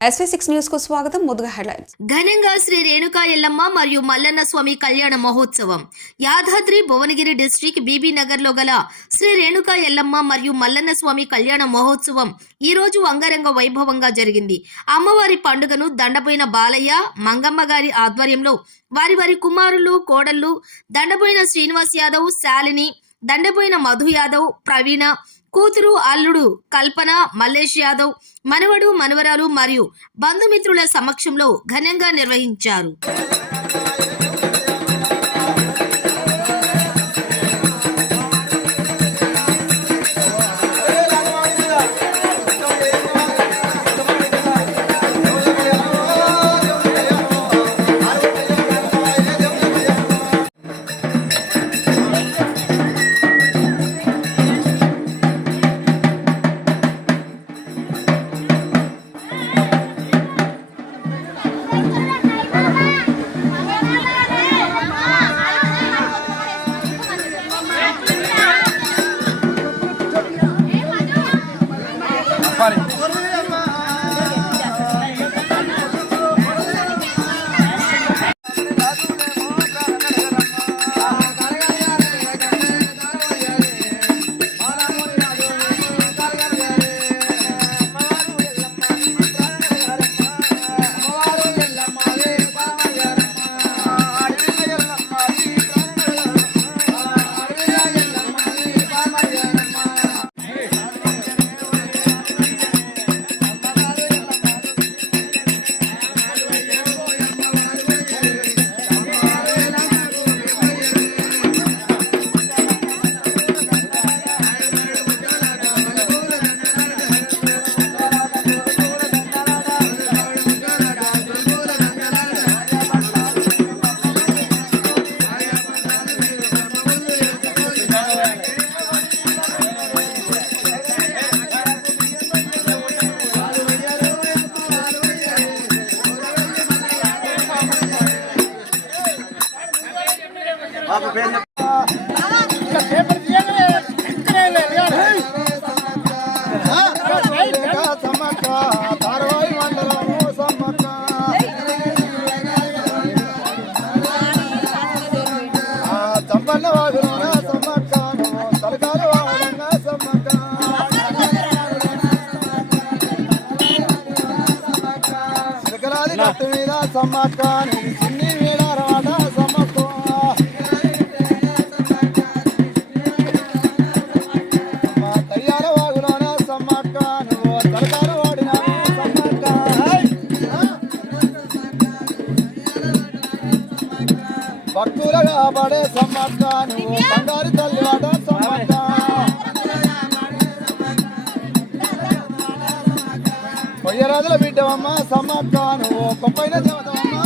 SV6 news కు స్వాగతం. ముందుగా హెడ్లైన్స్. ఘనంగా శ్రీ రేణుకా ఎల్లమ్మ మరియు మల్లన్న స్వామి కళ్యాణ మహోత్సవం యాదాద్రి భువనగిరి డిస్ట్రిక్ట్ బీబీ నగర్ లో గల శ్రీ రేణుకా ఎల్లమ్మ మరియు మల్లన్న స్వామి కళ్యాణ మహోత్సవం ఈ రోజు అంగరంగ వైభవంగా జరిగింది. అమ్మవారి పండుగను దండపోయిన బాలయ్య మంగమ్మ గారి ఆధ్వర్యంలో వారి కుమారులు కోడళ్లు దండపోయిన శ్రీనివాస్ యాదవ్, శాలిని, దండపోయిన మధు యాదవ్, ప్రవీణ, కూతురు అల్లుడు కల్పన, మల్లేష్ యాదవ్, మనవడు మనవరాలు మరియు బంధుమిత్రుల సమక్షంలో ఘనంగా నిర్వహించారు. భక్తులుగా పడే సమ్మక్క నువ్వు బంగారు తల్లి వాట సమ్మక్క కొయ్యరాజుల బిడ్డవమ్మ సమ్మక్క నువ్వు కొప్పైన దేవతమ్మ